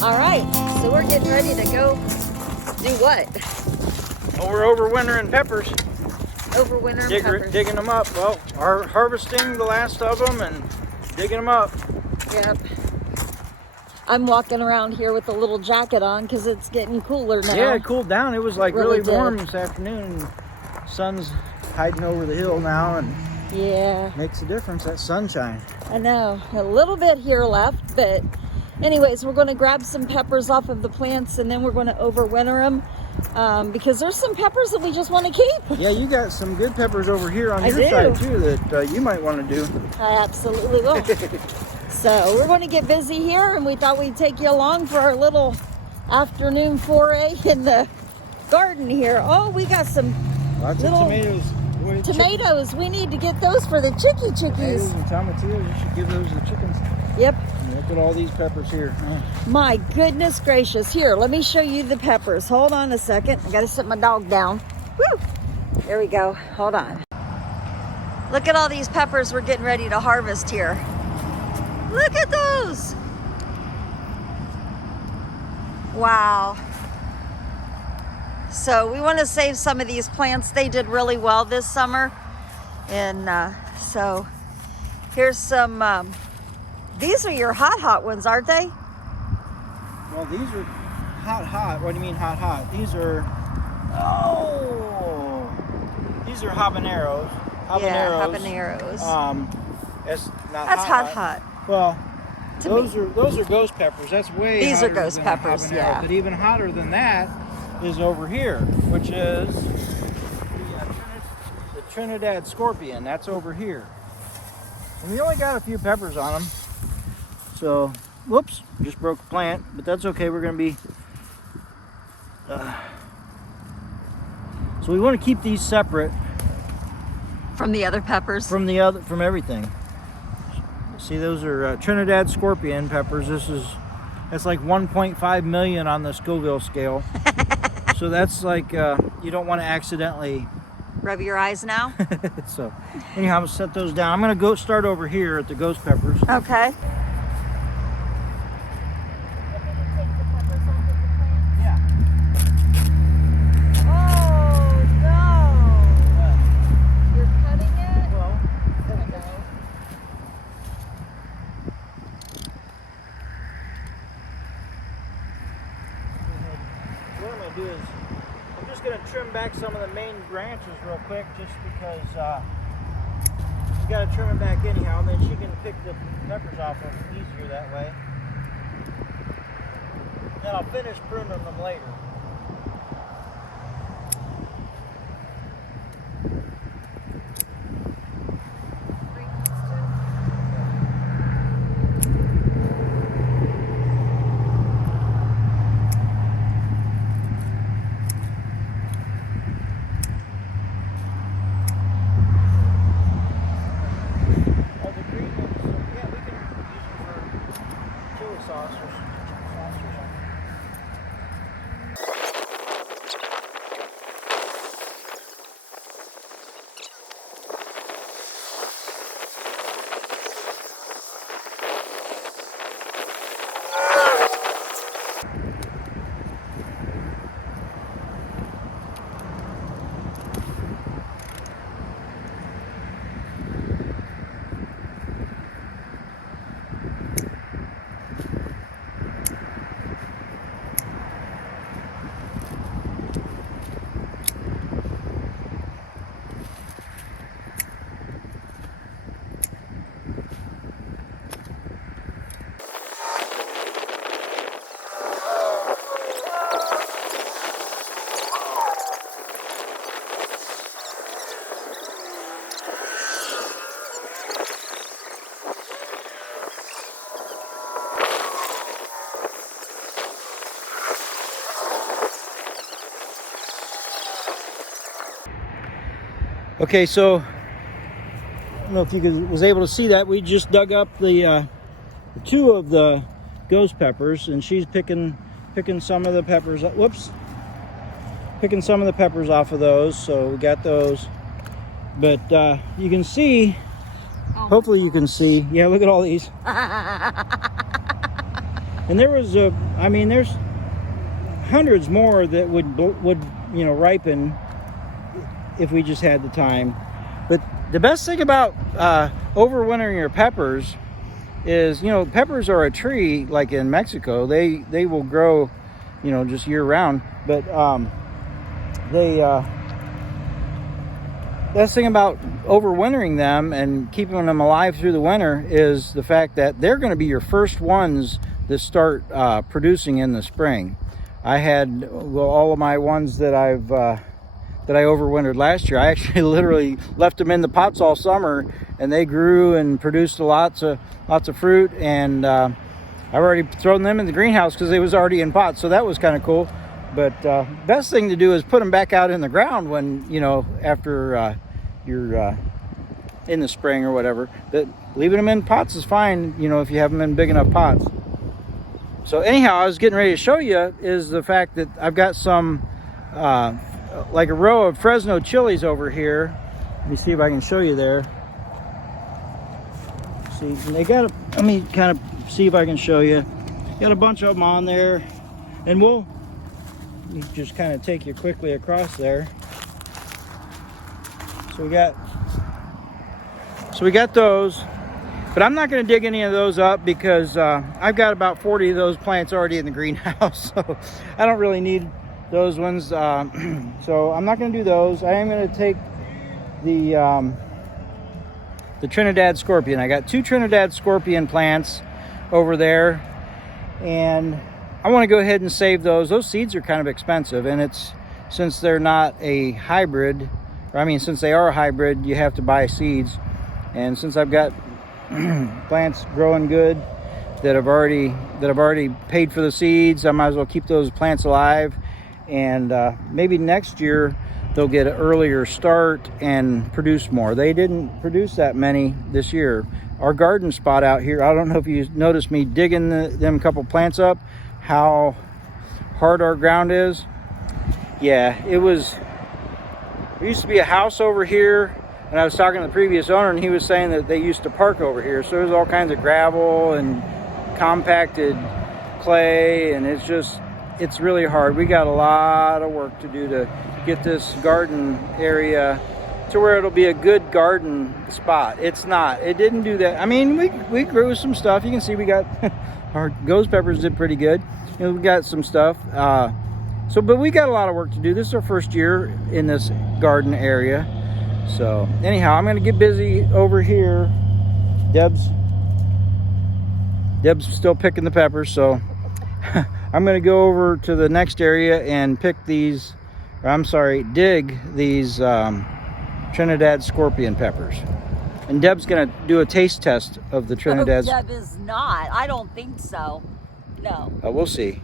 All right, so we're getting ready to go do what? Well, we're overwintering peppers. Overwintering peppers. Digging them up. Well, harvesting the last of them and digging them up. Yep. I'm walking around here with a little jacket on because it's getting cooler now. Yeah, it cooled down. It was like really warm did. this afternoon. Sun's hiding over the hill now and yeah, makes a difference, that sunshine. I know. A little bit here left, but anyways, we're going to grab some peppers off of the plants and then we're going to overwinter them because there's some peppers that we just want to keep. Yeah, you got some good peppers over here on your side too that you might want to do. I absolutely will. So we're going to get busy here and we thought we'd take you along for our little afternoon foray in the garden here. Oh, we got some lots little of tomatoes. Tomatoes. We need to get those for the chickies. Tomatoes and tomatillos. You should give those to the chickens. Yep. And look at all these peppers here. My goodness gracious. Here, let me show you the peppers. Hold on a second. I got to sit my dog down. Woo! There we go. Hold on. Look at all these peppers we're getting ready to harvest here. Look at those. Wow. So we want to save some of these plants. They did really well this summer. And so here's some, these are your hot ones, aren't they? Well, these are hot. What do you mean hot? These are, these are habaneros. Yeah, habaneros. That's hot. Well, those are ghost peppers. That's way These hotter are ghost than peppers, habanero. yeah. But even hotter than that is over here, which is the Trinidad Scorpion. That's over here. And we only got a few peppers on them. So, whoops, just broke a plant, but that's okay. We're going to be... so we want to keep these separate. From the other peppers? From everything. See, those are Trinidad Scorpion peppers. That's like 1.5 million on the Scoville scale. So that's like, you don't want to accidentally... Rub your eyes now? So, anyhow, I'm going to set those down. I'm going to go start over here at the ghost peppers. Okay. Trim back some of the main branches real quick just because you got to trim them back anyhow, and then she can pick the peppers off of easier that way. Then I'll finish pruning them later. Okay, so I don't know if you was able to see that. We just dug up the two of the ghost peppers, and she's picking some of the peppers. Whoops, picking some of the peppers off of those. So we got those, but you can see. Hopefully, you can see. Yeah, look at all these. And there was I mean, there's hundreds more that would ripen if we just had the time. But the best thing about overwintering your peppers is, peppers are a tree like in Mexico. They will grow, just year round. But best thing about overwintering them and keeping them alive through the winter is the fact that they're going to be your first ones that start producing in the spring. I had all of my ones that I overwintered last year. I actually literally left them in the pots all summer, and they grew and produced lots of fruit. And I've already thrown them in the greenhouse because they was already in pots, so that was kind of cool. But best thing to do is put them back out in the ground when after you're in the spring or whatever. But leaving them in pots is fine, if you have them in big enough pots. So anyhow, I was getting ready to show you is the fact that I've got some like a row of Fresno chilies over here. Let me see if I can show you there. See, they got let me kind of see if I can show you. Got a bunch of them on there, and we'll just kind of take you quickly across there. So we got those. But I'm not going to dig any of those up because I've got about 40 of those plants already in the greenhouse. So I don't really need those ones. So I'm not going to do those. I am going to take the Trinidad Scorpion. I got 2 Trinidad Scorpion plants over there. And I want to go ahead and save those. Those seeds are kind of expensive. And since they're not a hybrid, since they are a hybrid, you have to buy seeds. And since I've got plants growing good that I've already paid for the seeds, I might as well keep those plants alive, and maybe next year they'll get an earlier start and produce more. They didn't produce that many this year. Our garden spot out here, I don't know if you noticed me digging them couple plants up, how hard our ground is. Yeah, there used to be a house over here. And I was talking to the previous owner, and he was saying that they used to park over here. So there's all kinds of gravel and compacted clay, and it's really hard. We got a lot of work to do to get this garden area to where it'll be a good garden spot. It didn't do that. I mean, we grew some stuff. You can see we got, our ghost peppers did pretty good. We got some stuff. But we got a lot of work to do. This is our first year in this garden area. So anyhow, I'm going to get busy over here. Deb's still picking the peppers, so I'm going to go over to the next area and dig these Trinidad Scorpion peppers. And Deb's going to do a taste test of the Trinidad. Deb is not. I don't think so. No. We'll see.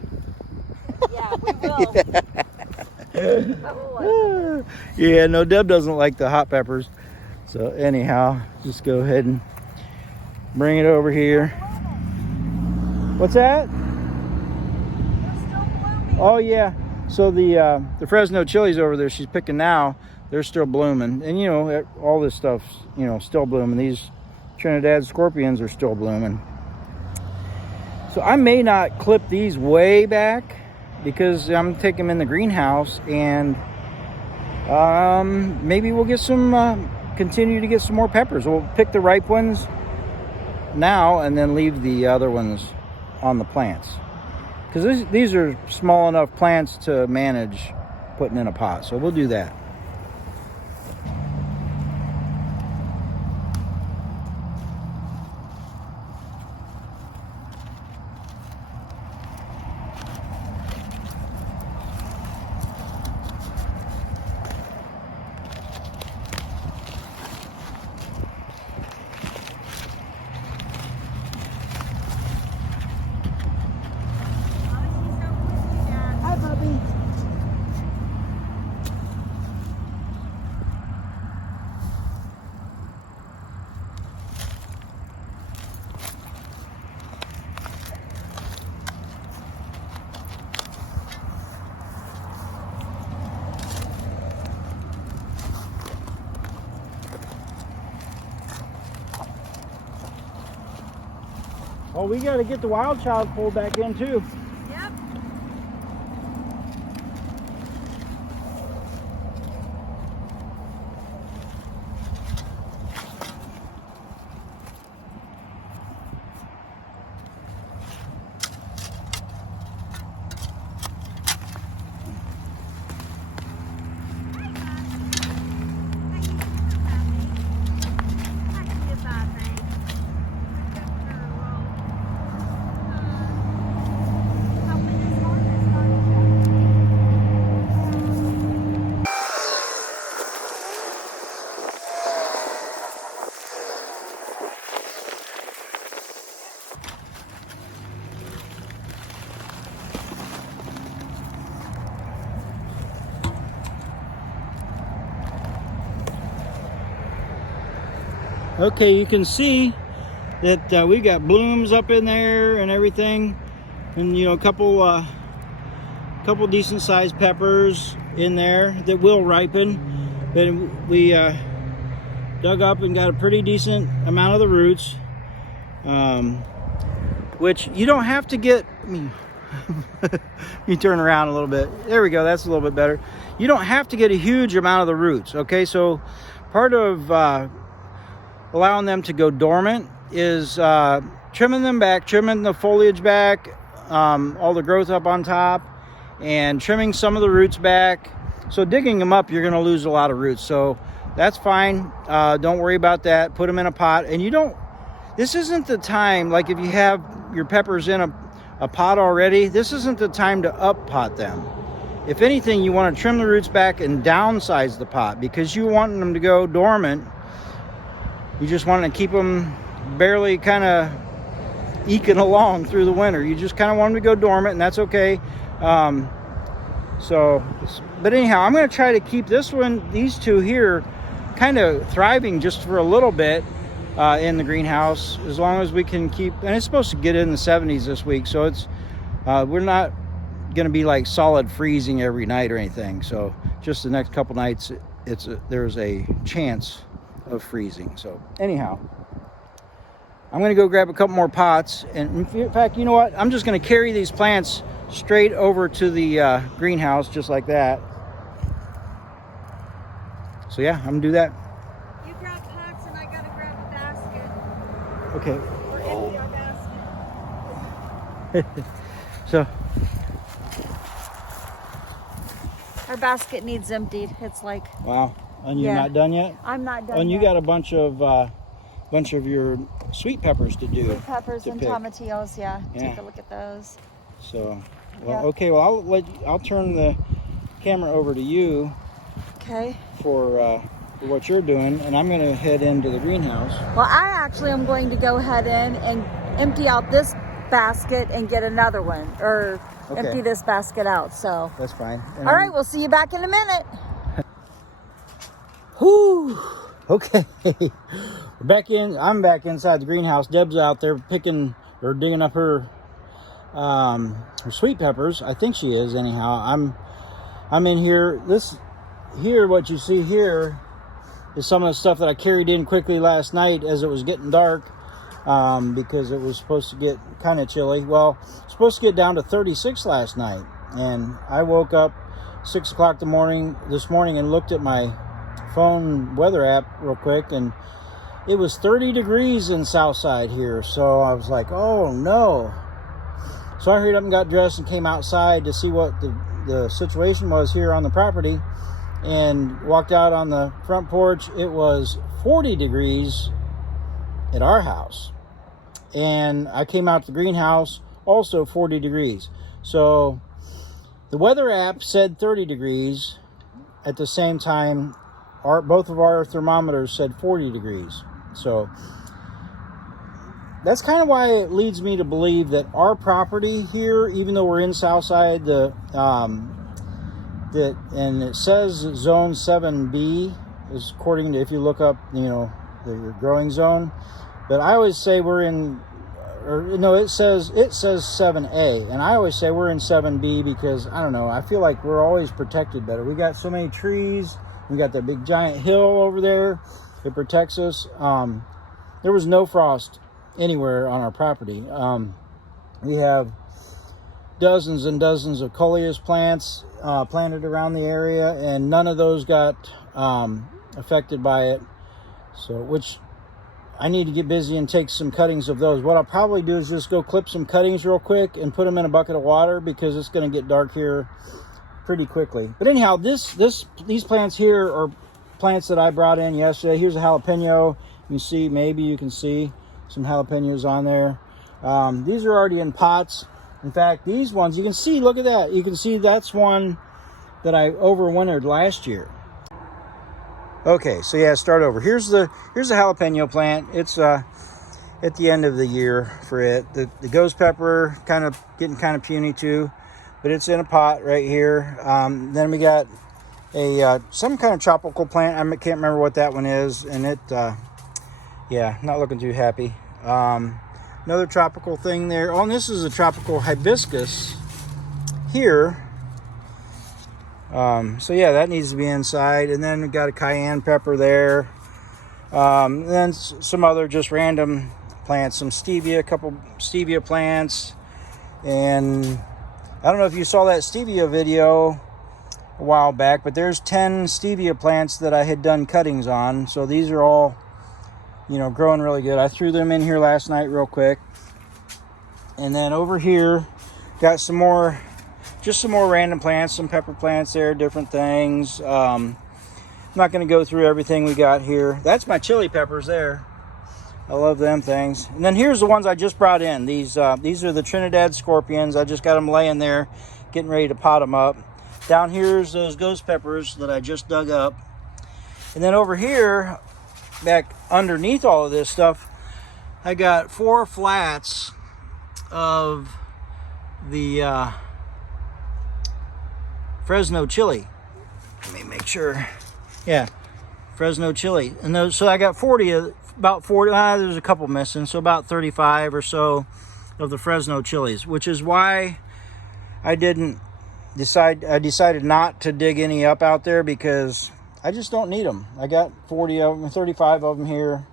Yeah, we will. Yeah, no, Deb doesn't like the hot peppers. So anyhow, just go ahead and bring it over here. What's that? Oh yeah. So the Fresno chilies over there she's picking now, they're still blooming. And all this stuff's still blooming. These Trinidad Scorpions are still blooming. So I may not clip these way back, because I'm taking them in the greenhouse, and maybe we'll get continue to get some more peppers. We'll pick the ripe ones now and then leave the other ones on the plants, because these are small enough plants to manage putting in a pot. So we'll do that. Oh, we got to get the wild child pulled back in too. Yep. Okay, you can see that we got blooms up in there and everything, and you know, a couple decent sized peppers in there that will ripen. But we dug up and got a pretty decent amount of the roots, which you don't have to get. You turn around a little bit. There we go. That's a little bit better. You don't have to get a huge amount of the roots. Okay, so part of allowing them to go dormant is trimming them back, trimming the foliage back, all the growth up on top, and trimming some of the roots back. So digging them up, you're going to lose a lot of roots. So that's fine. Don't worry about that. Put them in a pot. And you don't, this isn't the time, like if you have your peppers in a pot already, this isn't the time to up pot them. If anything, you want to trim the roots back and downsize the pot, because you want them to go dormant. You just want to keep them barely kind of eking along through the winter. You just kind of want them to go dormant, and that's okay. But anyhow, I'm going to try to keep these two here kind of thriving just for a little bit in the greenhouse, as long as we can keep, and it's supposed to get in the 70s this week, so it's we're not going to be like solid freezing every night or anything. So just the next couple nights, there's a chance of freezing. So anyhow, I'm going to go grab a couple more pots, and in fact, you know what, I'm just going to carry these plants straight over to the greenhouse just like that. So yeah, I'm gonna do that. You grab pots and I gotta grab a basket. Okay. Or empty our basket. So our basket needs emptied. It's like, wow. And you're not done yet? I'm not done And you yet. got a bunch of your sweet peppers to do. Sweet peppers and pick. tomatillos, take a look at those. So, well, okay, well, I'll turn the camera over to you. Okay. For what you're doing, and I'm going to head into the greenhouse. Well, I actually am going to go head in and empty out this basket and get another one, or empty this basket out. So that's fine. And all right, we'll see you back in a minute. Whew. Okay. We're back in. I'm back inside the greenhouse. Deb's out there picking or digging up her sweet peppers. I think she is. Anyhow, I'm in here. What you see here is some of the stuff that I carried in quickly last night as it was getting dark, because it was supposed to get kind of chilly. Well, it's supposed to get down to 36 last night, and I woke up 6 o'clock this morning and looked at my phone weather app real quick, and it was 30 degrees in Southside here. So I was like, oh no. So I hurried up and got dressed and came outside to see what the situation was here on the property, and walked out on the front porch. It was 40 degrees at our house, and I came out to the greenhouse, also 40 degrees. So the weather app said 30 degrees. At the same time, both of our thermometers said 40 degrees. So that's kind of why it leads me to believe that our property here, even though we're in Southside, and it says zone 7B, is according to, if you look up, the growing zone. But I always say we're in, it says 7A, and I always say we're in 7B because, I don't know, I feel like we're always protected better. We got so many trees. We got that big giant hill over there that protects us. There was no frost anywhere on our property. We have dozens and dozens of coleus plants planted around the area, and none of those got affected by it. So, which I need to get busy and take some cuttings of those. What I'll probably do is just go clip some cuttings real quick and put them in a bucket of water, because it's going to get dark here pretty quickly. But anyhow, these plants here are plants that I brought in yesterday. Here's a jalapeno. You see, maybe you can see some jalapenos on there. These are already in pots. In fact, these ones, you can see, look at that. You can see that's one that I overwintered last year. Okay, so yeah, start over. Here's the jalapeno plant. It's at the end of the year for it. The ghost pepper getting kind of puny too, but it's in a pot right here. Then we got some kind of tropical plant. I can't remember what that one is, and it yeah, not looking too happy. Another tropical thing there. Oh, and this is a tropical hibiscus here. So yeah, that needs to be inside. And then we got a cayenne pepper there. And then some other just random plants, some stevia, a couple stevia plants. And I don't know if you saw that stevia video a while back, but there's 10 stevia plants that I had done cuttings on. So these are all, you know, growing really good. I threw them in here last night real quick. And then over here, got some more random plants, some pepper plants there, different things. I'm not going to go through everything we got here. That's my chili peppers there. I love them things. And then here's the ones I just brought in. These are the Trinidad Scorpions. I just got them laying there, getting ready to pot them up. Down here's those ghost peppers that I just dug up. And then over here, back underneath all of this stuff, I got 4 flats of the Fresno chili. Let me make sure. Yeah, Fresno chili. And those, so I got about 40, there's a couple missing, so about 35 or so of the Fresno chilies, which is why I decided not to dig any up out there, because I just don't need them. I got 40 of them, 35 of them here,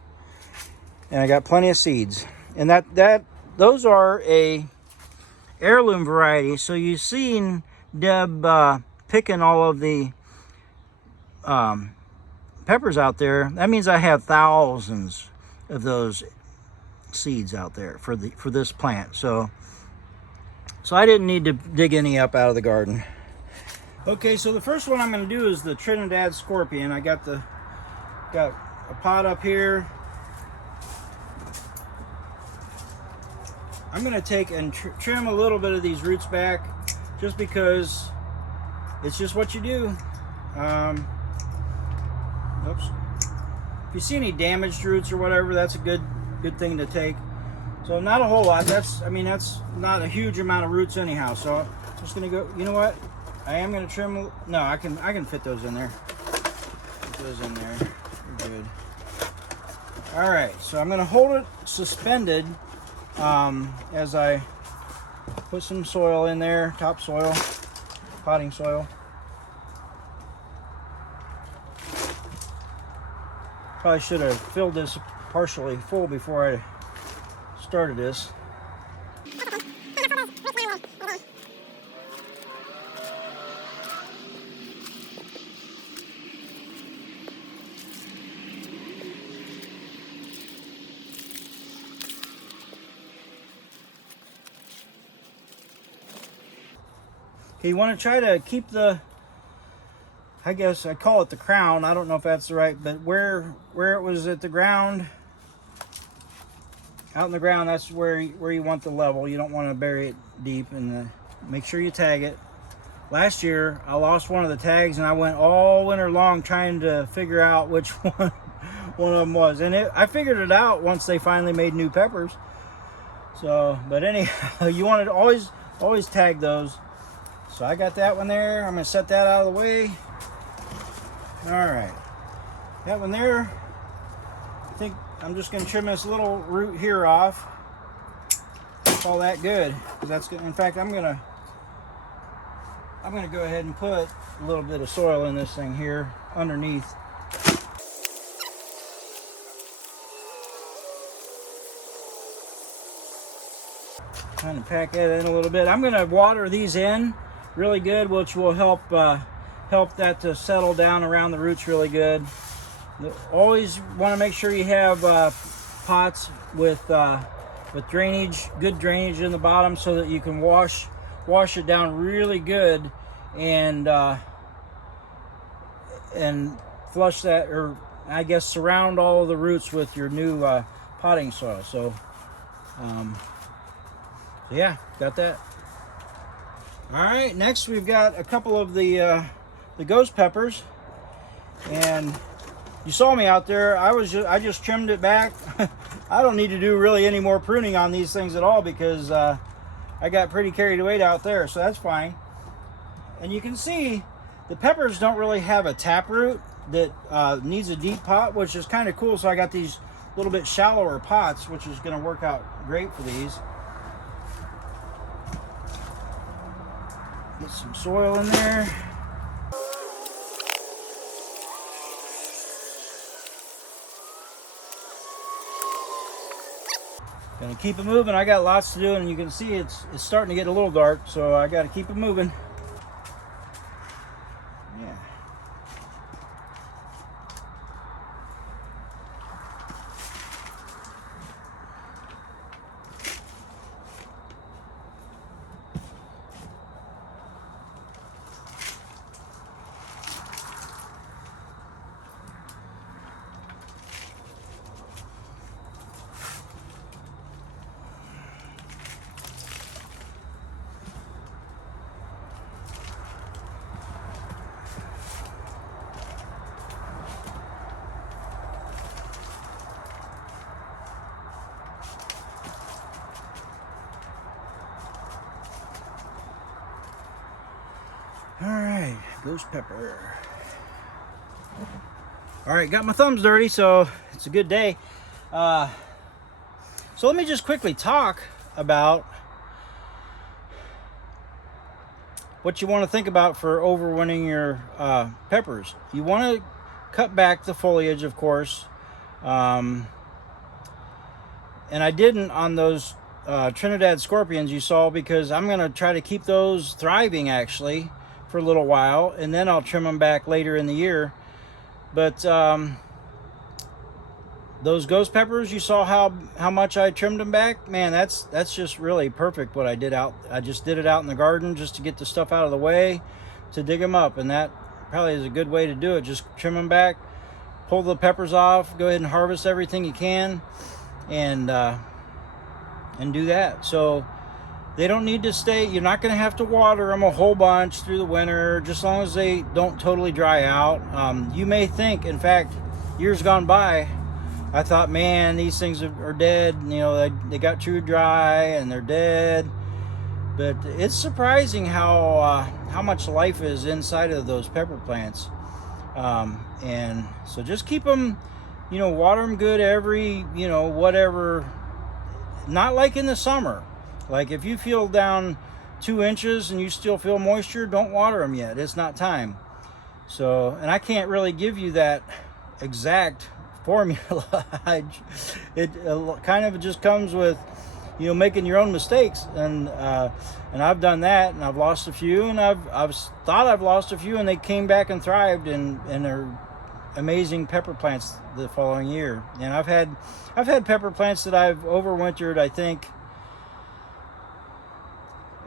and I got plenty of seeds. And those are a heirloom variety. So you've seen Deb picking all of the peppers out there. That means I have thousands of those seeds out there for this plant. So I didn't need to dig any up out of the garden. Okay, so the first one I'm going to do is the Trinidad Scorpion. I got a pot up here. I'm going to take and trim a little bit of these roots back, just because it's just what you do. Oops. If you see any damaged roots or whatever, that's a good thing to take. So not a whole lot. That's not a huge amount of roots anyhow. So I'm just going to go, you know what? I am going to trim. No, I can fit those in there. Put those in there. You're good. All right, so I'm going to hold it suspended as I put some soil in there, topsoil, potting soil. Probably should have filled this partially full before I started this. Okay, you want to try to keep I guess I call it the crown. I don't know if that's right, but where it was at the ground, out in the ground, that's where you want the level. You don't want to bury it deep, and make sure you tag it. Last year, I lost one of the tags, and I went all winter long trying to figure out which one of them was. And I figured it out once they finally made new peppers. So, but anyhow, you want to always tag those. So I got that one there. I'm going to set that out of the way. All right. That one there. I think I'm just going to trim this little root here off. Call that good. That's good. In fact, I'm going to go ahead and put a little bit of soil in this thing here underneath. kind of pack that in a little bit. I'm going to water these in really good, which will help that to settle down around the roots really good. Always want to make sure you have pots with drainage, good drainage in the bottom, so that you can wash it down really good and flush that, or I guess surround all of the roots with your new potting soil. So yeah, got that. All right, next we've got a couple of the ghost peppers, and you saw me out there. I just trimmed it back. I don't need to do really any more pruning on these things at all, because I got pretty carried away out there, so that's fine. And you can see the peppers don't really have a taproot that needs a deep pot, which is kind of cool. So I got these little bit shallower pots, which is going to work out great for these. Get some soil in there. Gonna keep it moving. I got lots to do, and you can see it's starting to get a little dark, so I got to keep it moving. Yeah. All right, ghost pepper. All right, got my thumbs dirty, so it's a good day. So let me just quickly talk about what you want to think about for overwintering your peppers. You want to cut back the foliage, of course. And I didn't on those Trinidad Scorpions you saw, because I'm going to try to keep those thriving actually for a little while, and then I'll trim them back later in the year. But those ghost peppers, you saw how much I trimmed them back. Man, that's just really perfect what I did out. I just did it out in the garden just to get the stuff out of the way, to dig them up, and that probably is a good way to do it. Just trim them back, pull the peppers off, go ahead and harvest everything you can, and do that. So they don't need to stay. You're not going to have to water them a whole bunch through the winter, just as long as they don't totally dry out. You may think, in fact, years gone by, I thought, man, these things are dead. You know, they got too dry and they're dead. But it's surprising how much life is inside of those pepper plants. And so just keep them, water them good every, whatever. Not like in the summer. Like if you feel down 2 inches and you still feel moisture, don't water them yet. It's not time. So, and I can't really give you that exact formula. It kind of just comes with, making your own mistakes. And I've done that, and I've lost a few, and I've thought I've lost a few, and they came back and thrived, and they're amazing pepper plants the following year. And I've had pepper plants that I've overwintered, I think,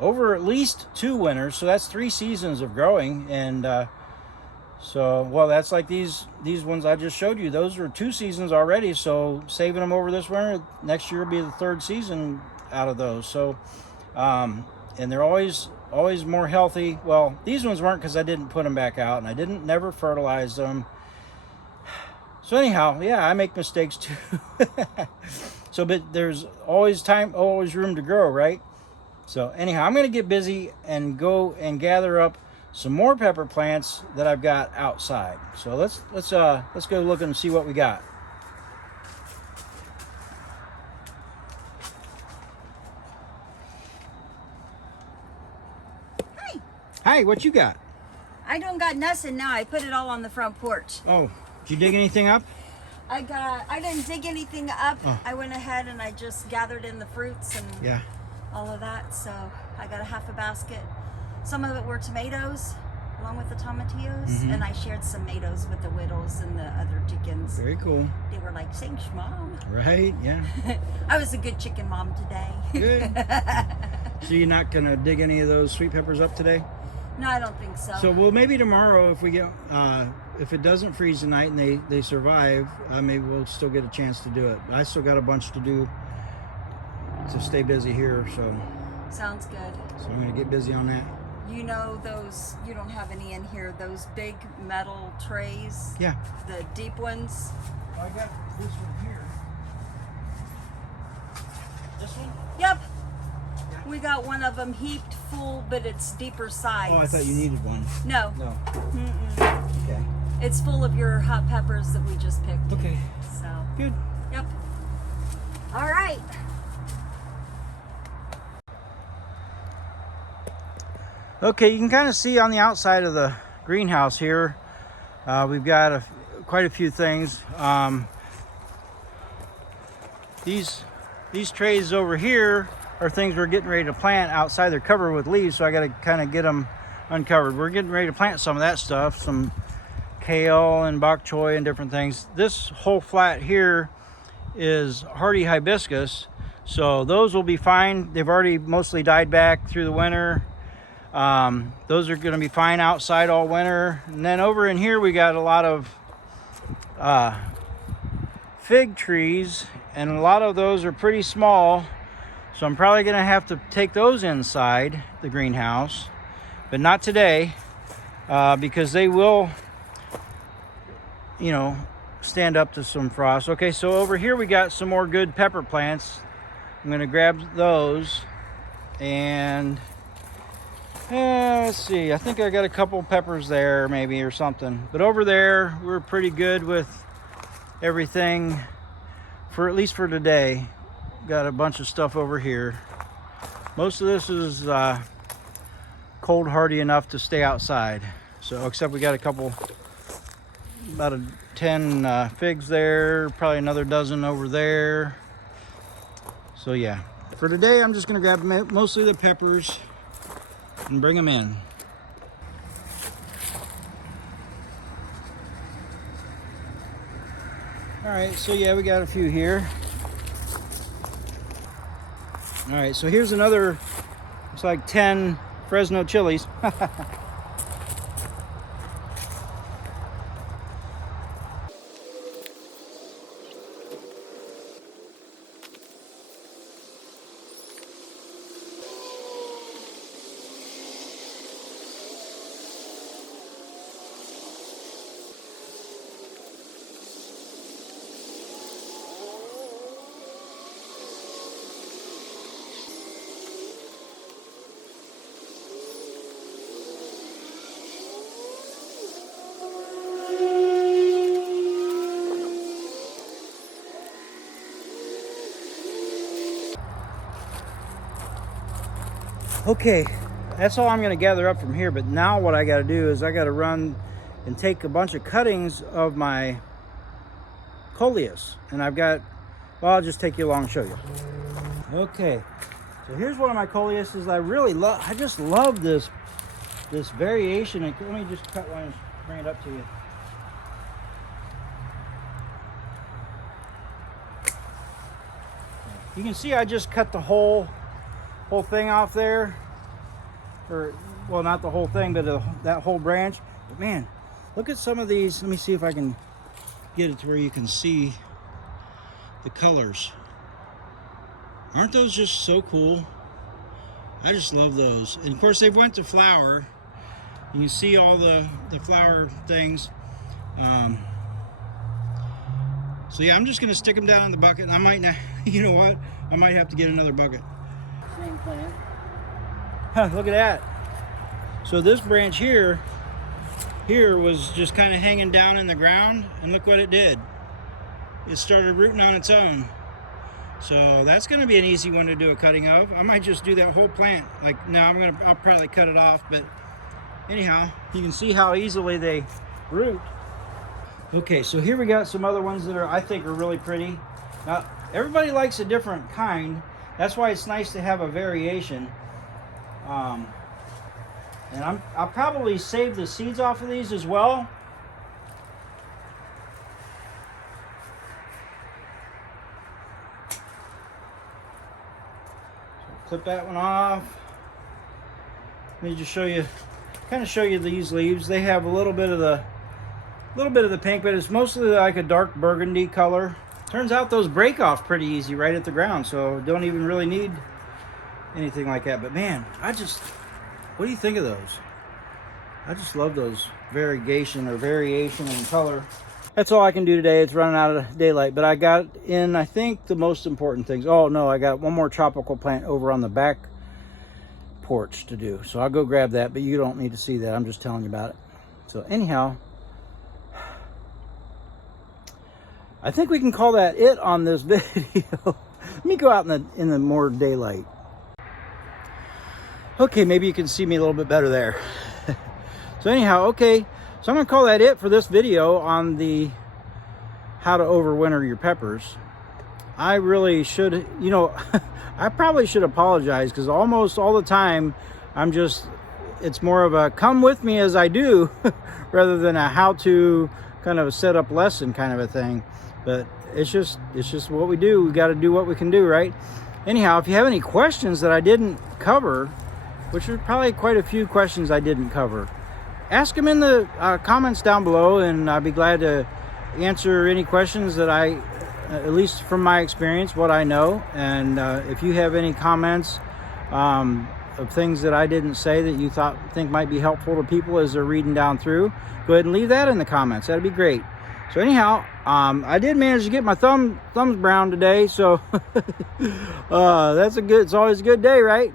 over at least 2 winters, so that's 3 seasons of growing. And well, that's like these ones I just showed you. Those are 2 seasons already, so saving them over this winter, next year will be the 3rd season out of those. So and they're always more healthy. Well, these ones weren't, because I didn't put them back out, and I never fertilized them. So anyhow, yeah, I make mistakes too. So, but there's always room to grow, right? So anyhow, I'm going to get busy and go and gather up some more pepper plants that I've got outside. So let's go look and see what we got. Hi. Hi, what you got? I don't got nothing now. I put it all on the front porch. Oh, did you dig anything up? I didn't dig anything up. Oh. I went ahead and I just gathered in the fruits and Yeah. all of that. So I got a half a basket. Some of it were tomatoes along with the tomatillos, and I shared some tomatoes with the widows and the other chickens. Very cool. They were like, thanks, Mom. Right, yeah. I was a good chicken mom today. Good. So you're not gonna dig any of those sweet peppers up today? No, I don't think so. So well, maybe tomorrow if we get if it doesn't freeze tonight and they survive, maybe we'll still get a chance to do it. I still got a bunch to do to stay busy here, so sounds good. So I'm gonna get busy on that. You know those, you don't have any in here, those big metal trays? Yeah. The deep ones? I got this one here. This one? Yep. Yeah. We got one of them heaped full, but it's deeper sides. Oh, I thought you needed one. No. No. Mm-mm. Okay. It's full of your hot peppers that we just picked. Okay. So. Good. Yep. All right. Okay, you can kind of see on the outside of the greenhouse here, we've got quite a few things. These trays over here are things we're getting ready to plant outside. They're covered with leaves, so I got to kind of get them uncovered. We're getting ready to plant some of that stuff, some kale and bok choy and different things. This whole flat here is hardy hibiscus, so those will be fine. They've already mostly died back through the winter. Those are going to be fine outside all winter. And then over in here we got a lot of fig trees, and a lot of those are pretty small, so I'm probably going to have to take those inside the greenhouse, but not today, because they will, you know, stand up to some frost. Okay, so over here we got some more good pepper plants. I'm going to grab those, and let's see, I think I got a couple peppers there maybe or something, but over there we're pretty good with everything for at least for today. Got a bunch of stuff over here. Most of this is cold hardy enough to stay outside, so except we got a couple, about 10 figs there, probably another dozen over there. So yeah, for today I'm just gonna grab mostly the peppers and bring them in. All right, so yeah, we got a few here. All right, so here's another, it's like 10 Fresno chilies. Okay, that's all I'm going to gather up from here, but now what I got to do is I got to run and take a bunch of cuttings of my coleus, and I've got, well, I'll just take you along and show you. Okay, so here's one of my coleuses I really love. I just love this variation. Let me just cut one and bring it up to you. You can see I just cut the whole thing off there, or well, not the whole thing, but that whole branch. But man, look at some of these. Let me see if I can get it to where you can see the colors. Aren't those just so cool? I just love those. And of course they've went to flower. You can see all the flower things. So yeah, I'm just gonna stick them down in the bucket. I might not, you know what? I might have to get another bucket. Same plant. Huh, look at that. So this branch here was just kind of hanging down in the ground, and look what it did. It started rooting on its own. So that's going to be an easy one to do a cutting of. I might just do that whole plant. Like, no, I'll probably cut it off, but anyhow, you can see how easily they root. Okay, so here we got some other ones that I think are really pretty. Now, everybody likes a different kind. That's why it's nice to have a variation. And I'll probably save the seeds off of these as well. So clip that one off. Let me just show you, kind of show you these leaves. They have a little bit of the pink, but it's mostly like a dark burgundy color. Turns out those break off pretty easy right at the ground, so don't even really need anything like that. But man, what do you think of those? I just love those variation in color. That's all I can do today. It's running out of daylight, but I got in, I think, the most important things. Oh no, I got one more tropical plant over on the back porch to do. So I'll go grab that, but you don't need to see that. I'm just telling you about it. So anyhow, I think we can call that it on this video. Let me go out in the more daylight. Okay, maybe you can see me a little bit better there. So anyhow, okay, so I'm gonna call that it for this video on the how to overwinter your peppers. I really should, you know, I probably should apologize, because almost all the time it's more of a come with me as I do rather than a how to kind of a setup lesson kind of a thing. But it's just what we do. We got to do what we can do, right? Anyhow, if you have any questions that I didn't cover, which are probably quite a few questions I didn't cover, ask them in the comments down below, and I'll be glad to answer any questions that I, at least from my experience, what I know. And if you have any comments of things that I didn't say that you think might be helpful to people as they're reading down through, go ahead and leave that in the comments. That'd be great. So anyhow, I did manage to get my thumbs brown today, so it's always a good day, right?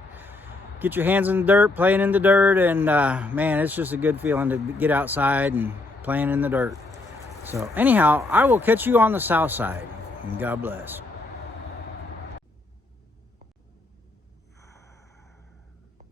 Get your hands in the dirt, playing in the dirt, and man, it's just a good feeling to get outside and playing in the dirt. So anyhow, I will catch you on the south side, and God bless.